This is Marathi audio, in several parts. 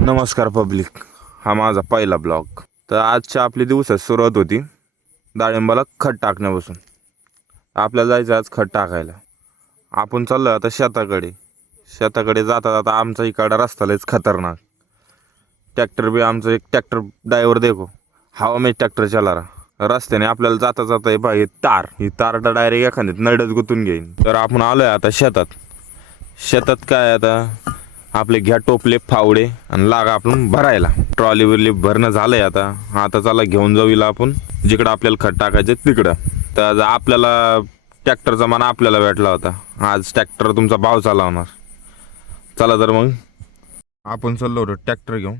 नमस्कार पब्लिक, हा माझा पहिला ब्लॉग. तर आजच्या आपली दिवसात सुरुवात होती डाळिंबाला खत टाकण्यापासून. आपल्याला जायचं आज खत टाकायला. आपण चाललो आता शेताकडे जाता जाता आमचा इकडा रस्ता लयच खतरनाक. ट्रॅक्टर बी आमचा एक ट्रॅक्टर ड्रायव्हर देखो हवा में ट्रॅक्टर चला रहा. रस्त्याने आपल्याला जाता जाता ही तार तर डायरेक्ट एखाद्यात नडच गुतून घेईन. तर आपण आलोय आता शेतात काय आता आपले घ्या टोपले फावडे आणि लागा आपण भरायला. ट्रॉली बिरली भरणं झालंय आता चला घेऊन जाऊला आपण जिकडं आपल्याला खत टाकायचं तिकडं. तर आपल्याला ट्रॅक्टरचा मान आपल्याला भेटला होता. आज ट्रॅक्टर तुमचा भाव चालवणार. चला तर मग आपण चाललो होतो ट्रॅक्टर घेऊन.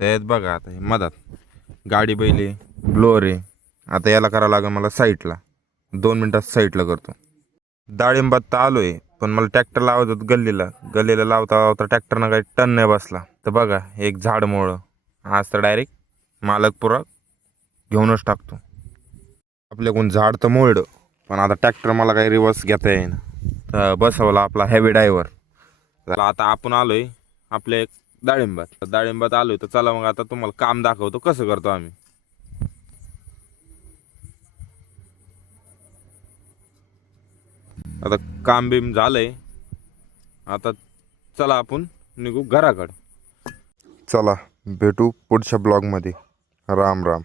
त्यात बघा आता मधात गाडी बैले ब्लोअर आहे. आता याला करावं लागेल मला साईटला. 2 मिनिटात साईटला करतो. डाळिंबात तर आलोय, पण मला ट्रॅक्टर लावत होत गल्लीला लावता ट्रॅक्टरनं काही टन नाही बसला. तर बघा एक झाड मोळं. आज तर डायरेक्ट मालकपुरा घेऊनच टाकतो. आपल्याकडून झाड तर मोळलं, पण आता ट्रॅक्टर मला काही रिवर्स घेता येईना. तर बसवला आपला हेवी ड्रायव्हर. तर आता आपण आलोय आपल्या डाळिंबात आलोय. तर चला मग आता तुम्हाला काम दाखवतो कसं करतो आम्ही. आता काम बिम झालंय. आता चला आपण निघू घराकडं. चला भेटू पुढच्या ब्लॉगमध्ये. राम राम.